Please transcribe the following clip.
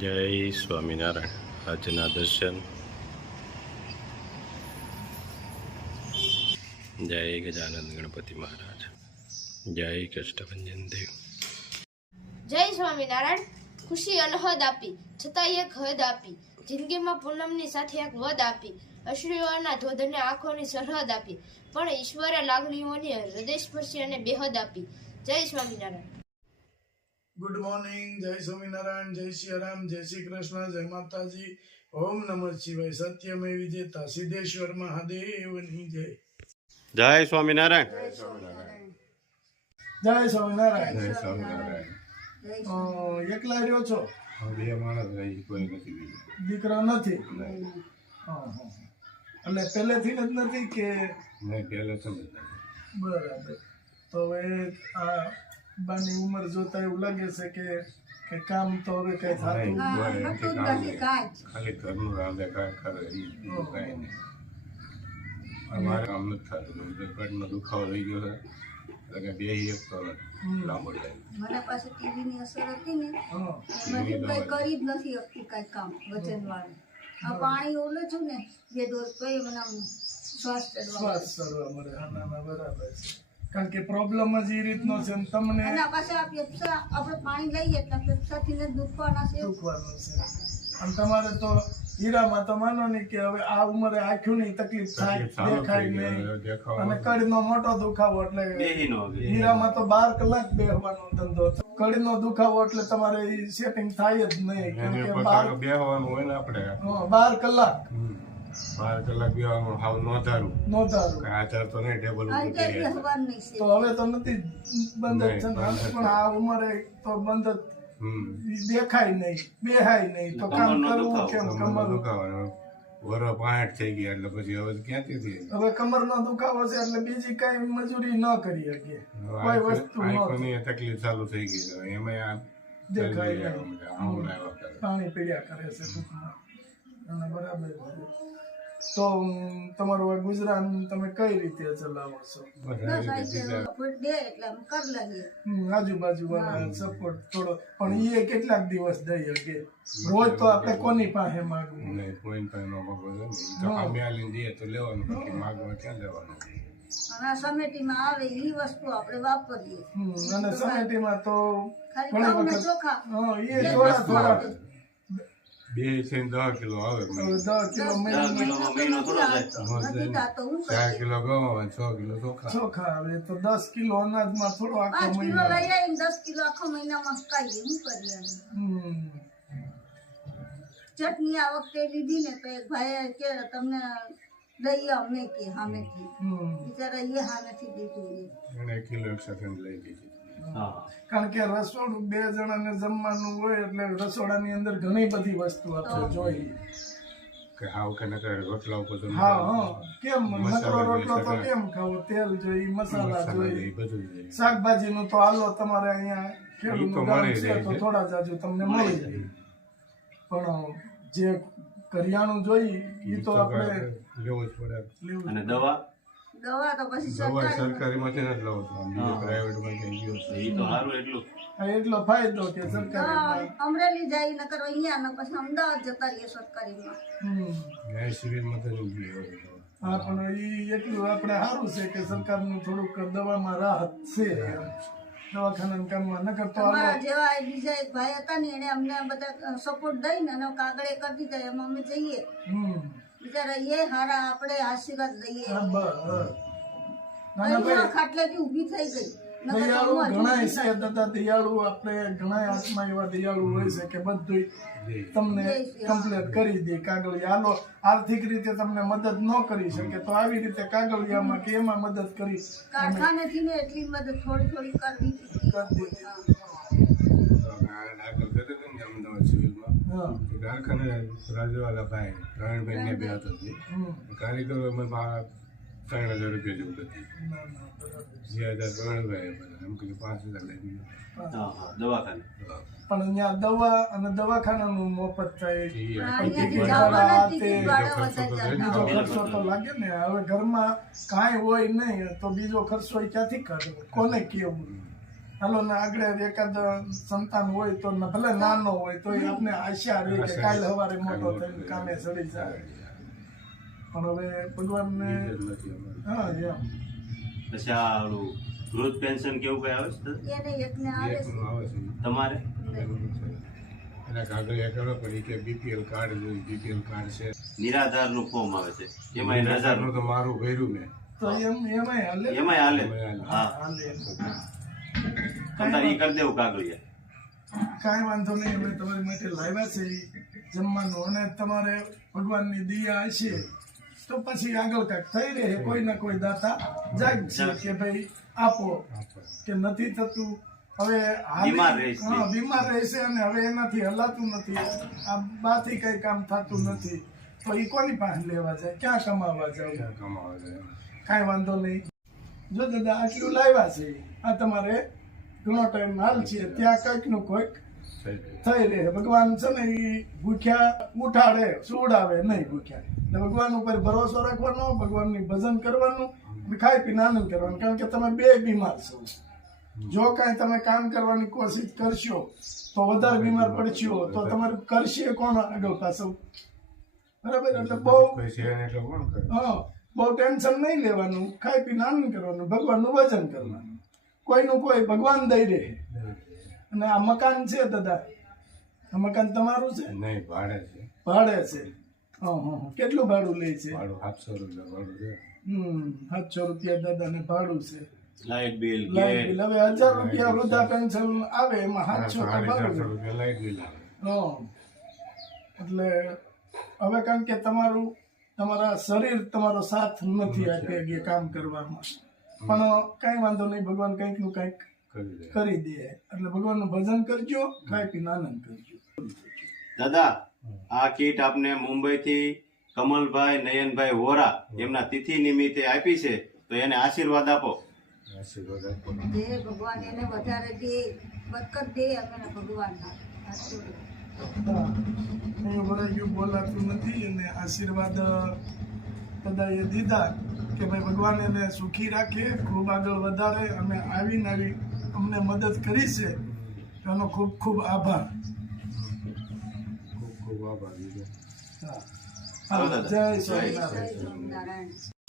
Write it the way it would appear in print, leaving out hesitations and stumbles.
જય સ્વામિનારાયણ. આજના દર્શન. જય ગજાનંદ ગણપતિ મહારાજ. જય કષ્ટભંજન દેવ. જય સ્વામિનારાયણ. ખુશી અનહદ આપી, છતાં એક હદ આપી. જિંદગીમાં પૂનમની સાથે એક વદ આપી. અશ્રુઓના ધોધને આંખોની સરહદ આપી. પણ ઈશ્વરે લાગણીઓની હૃદયસ્પર્શી અને બેહદ આપી. જય સ્વામિનારાયણ. Good morning. જય સ્વામિનારાયણ, જય શ્રી રામ, જય શ્રી કૃષ્ણ, જય માતાજી. ઓમ નમઃ શિવાય. સત્યમે વિજેતા સિદ્ધેશ્વર મહાદેવની જય. જય સ્વામિનારાયણ. જય સ્વામિનારાયણ. જય સ્વામિનારાયણ. એકલા રહ્યો છો? બે માણસ રહી, કોઈ નથી બીજું. દીકરા નથી? નહીં. એટલે પહેલેથી જ નથી કે? નહીં, પહેલે સમજ નથી. બરાબર. તો હવે આ બાની ઉંમર જોતા એવું લાગે છે કે કામ તો હવે કઈ થતું નહીં, કોઈ એનાથી કામ નહીં. ખાલી ઘરનું રાંધે કાંઈ કરે એ બીજું કાંઈ નહીં. અમારે કામ નથી થતું. પેટનો દુખાવો થઈ ગયો છે એટલે કે બે એક તો લાંબો જાય. મને પાસે ટીવીની અસર હતી ને હા. એમાંથી કઈ કરી જ નથી શકતી કઈ કામ વજન વાળું. આ પાણી ઓલું છું ને જે ડોઝ તો એ મને આમ શ્વાસ ચડવા શ્વાસ ચડવા મળે. હા, ના, ના, બરાબર છે. કારણ કે પ્રોબ્લેમ જ એ રીતનો છે ને તમને અને પાછા આ ફેફસા આપણે પાણી લઈએ એટલે ફેફસાથી ને દુખવાના છે. દુખવાનું છે. અને તમારે તો હીરામાં તો માનો નહીં કે હવે આ ઉંમરે આંખોની તકલીફ થાય, દેખાય નહીં, અને કડીનો મોટો દુખાવો એટલે હીરામાં તો 12 કલાક બેહવાનો ધંધો છે. કડીનો દુખાવો એટલે તમારે સેટિંગ થાય જ નહીં. કેમ કે બેહવાનું હોય ને આપણે 12 કલાક 12 કલાક બેહવાનું હાવ નોંધારું. નોંધારું. આચાર તો નહીં ટેબલ આ ઉપર રીતે બેસવાનું નહીં છે. તો હવે તો નથી બંધ જ છે ને. પણ આ ઉંમરે તો બંધ જ દેખાય નહીં, બેહાય નહીં, તો કામ કરવું કેમ? કમર દુખાવાનું વરો 65 થઈ ગયા એટલે પછી હવે ક્યાંથી થઈ? હવે કમરનો દુખાવો છે એટલે બીજી કઈ મજૂરી ન કરી શકીએ. કોઈ વસ્તુ ન આંખોની તકલીફ ચાલુ થઈ ગઈ છે. એમાં દેખાય નહીં. પાણી પીડ્યા કરે છે ટૂંકમાં. અને બરાબર છે. તો તમારું આ ગુજરાન તમે કઈ રીતે ચલાવો છો? બસ આ રીતે ફૂટ દે એટલે આમ કરી લઈએ. આજુબાજુ વાળા સપોર્ટ થોડો, પણ એ કેટલાક દિવસ દઈ શકે? રોજ તો આપણે કોની પાસે માંગવું? નહીં, કોઈ પાસે ન માગવો છે. તો અમે આલીને જઈએ તો લેવાનું, બાકી માગવા ક્યાં લેવાનું? અને આ સમેટીમાં આવે એ વસ્તુ આપણે વાપરીએ. અને સમિતિમાં તો ખાલી ઘણી ઘઉં ને વખત ચોખા એ થોડા થોડા 2 થી 10 કિલો આવે. 10 કિલો નથી થતો હું 4 કિલો ઘઉં આવે, 6 કિલો ચોખા. ચોખા આવે તો 10 કિલો અનાજમાં થોડો આખો 5 કિલો મહિનો. લઈ આવીને 10 કિલો આખો મહિનામાં ખાઈએ. શું કરીએ? ચટણી આ વખતે લીધી ને તો એક ભાઈ કે તમને દઈએ અમે કે સામેથી. બિચારા એ સામેથી દીધું. એને 1 કિલો એક સાથે લઈ દીધી. કારણ કે રસોડું 2 જણાને જમવાનું હોય એટલે રસોડાની અંદર ઘણી બધી વસ્તુ આપણે જોઈએ. કે હાવ કે નકર રોટલા ઉપર તો હા, કેમ નકરો રોટલો તો કેમ ખાવો? તેલ જોઈએ, મસાલા જોઈએ, બધું જોઈએ. શાકભાજીનું તો હાલો તમારે અહીંયા ઈ તો ખેડૂતનું મળી ગામ છે જાય તો છે. થોડા જાજુ તમને મળી જાય. પણ જે કરિયાણું જોઈ એ તો આપણે લેવું જ પડે. લેવું. અને દવા દવા તો પછી દવા સરકારી સરકારીમાંથી નથી લાવો તો પ્રાઇવેટમાં ક્યાંય ગયો તો. એ તો સારું એટલું. હા, એટલો ફાયદો કે સરકારી. અમરેલી જાય નકર અહીંયા ને પછી અમદાવાદ જતા રહીએ સરકારીમાં. ન્યાય શિબિરમાં તો નહીં ગયો. હા, પણ એ એટલું આપણે સારું છે કે સરકારનું થોડુંક દવામાં રાહત છે. દવાખાના કામમાં નકર તો અમારા જેવા બીજા એક ભાઈ હતા ને એને અમને બધા સપોર્ટ દઈને અને કાગળે કરી દીધા. એમાં અમે જઈએ બિચારા એ હારા આપણે આશીર્વાદ દઈએ. અહીંયા ખાટલેથી ઊભી થઈ ગઈ. નકર તો દયાળુ હું ઘણા હજુ છે દાદા. દયાળુ આપણે ઘણા આત્મા એવા દયાળુ હોય છે કે બધું તમને કમ્પ્લીટ કરી દે. કાગળિયા હાલો આર્થિક રીતે તમને મદદ ન કરી શકે તો આવી રીતે કાગળિયામાં કે એમાં મદદ કરી કારખાનેથી ને એટલી મદદ થોડી થોડી કરવી. કરી દે. દાખલ કર્યો હતો ને અમદાવાદ સિવિલમાં. હા. કારખાને રાજવાલા ભાઈ પ્રવીણભાઈ ને બે હતા. કારીગરો એમાં 3000 રૂપિયા જેવું હતી. ના, ના, બરાબર. 2000 પ્રવીણભાઈ એમ કીધું 5000 લઈ લીધું. દવાખાને. પણ અહીંયા દવા અને દવાખાનાનું મફત થાય. અહીંયાથી જવાના ટિકિટ ભાડા વધારે બીજો જતા. ખર્ચો તો લાગે ને. હવે ઘરમાં કાંઈ હોય નહીં તો બીજો ખર્ચો ક્યાંથી કાઢવો? કોને કેવું? હાલો ને આગળ એકાદ સંતાન હોય તો ભલે નાનો હોય તો આપણે આશા રહી કે કાલે સવારે મોટો થઈને કામે ચડી જાય. પણ હવે ભગવાનને હા એમ પછી આ ઓલું વૃદ્ધ પેન્શન કેવું કઈ આવે છે એને એકને આવે છે. આવે છે તમારે એના કાગળિયા કરો પણ એ કે બીપીએલ કાર્ડ જોઈએ, બીપીએલ કાર્ડ છે. નિરાધાર નું ફોર્મ આવે છે એમાં 1000 નું તો મારું ભર્યું મેં. તો એમાંય હાલે એમાંય હાલે. હા હાલે તમારે ઈ કરી દેવું કાગળિયા. કાંઈ વાંધો નહીં. અમે તમારી માટે લાવ્યા છે ઈ જમવાનું, અને તમારે ભગવાનની દયા હશે તો પછી આગળ કાંઈક થઈ રહે. કોઈ ના કોઈ દાતા જાગશે કે ભાઈ આપો, કે નથી થતું હવે બીમાર રહેશે. હા બીમાર રહેશે અને હવે એનાથી હલાતું નથી, આ બાથી કઈ કામ થતું નથી, તો એ કોની પાસે લેવા જાય, ક્યાં કમાવા જાય? ક્યાં કમાવા જાય? કાંઈ વાંધો નહીં. જો દાદા આટલું લાવ્યા છે, આ તમારે ઘણો ટાઈમ હાલ છે, ત્યાં કંઈક નું કોઈક થઈ રહે. ભગવાન છે ને એ ભૂખ્યા ઉઠાડે, સુવડાવે નહીં ભૂખ્યા. એટલે ભગવાન ઉપર ભરોસો રાખવાનો, ભગવાનની ભજન કરવાનું, અને ખાઈ પીને આનંદ કરવાનું. કારણ કે તમે બે બીમાર છો. જો કાંઈ તમે કામ કરવાની કોશિશ કરશો તો વધારે બીમાર પડશો તો તમારે કરશે કોણ આગળ પાછળ? બરાબર? એટલે બહુ કોઈ છે ને એટલે કોણ કરે? હા બહુ ટેન્શન નહીં લેવાનું, ખાઈ પીને આનંદ કરવાનું, ભગવાનનું ભજન કરવાનું. કોઈનું કોઈ ભગવાન દઈ રહે. અને આ મકાન છે દાદા, આ મકાન તમારું છે? નહીં, ભાડે છે. ભાડે છે. કેટલું ભાડું લે છે? ભાડું 700 રૂપિયા ભાડું છે. 700 રૂપિયા દાદાને ભાડું છે. Light bill, light gas, bill હવે 1000 રૂપિયા વૃદ્ધા પેન્શન આવે, એમાં 700 450 ભાડું. રૂપિયા લાઈટ બિલ આવે. એટલે હવે કારણ કે તમારા શરીર તમારો સાથ નથી આપી કે કામ કરવામાં, પણ કઈ વાંધો નહીં, ભગવાન કંઈક નું કંઈક કરી દે. કરી દે. એટલે ભગવાનનું ભજન કરજો, ખાઈ પીને આનંદ કરજો. દાદા આ કીટ આપને મુંબઈ થી કમલભાઈ નયનભાઈ વોરા એમના તિથિ નિમિત્તે આપી છે, તો એને આશીર્વાદ આપો. આશીર્વાદ આપો. જે ભગવાન એને વધારે દે, બરકત દે અમે ભગવાન. અહીં વરાયું બોલાતું નથી, અને આશીર્વાદ બધાએ દીધા કે ભાઈ ભગવાન એને સુખી રાખે, ખૂબ આગળ વધારે, અને આવીને આવી અમને મદદ કરી છે, એનો ખૂબ ખૂબ આભાર. ખૂબ ખૂબ આભાર. હા, જય જય સ્વામિનારાયણ. જય સ્વામિનારાયણ.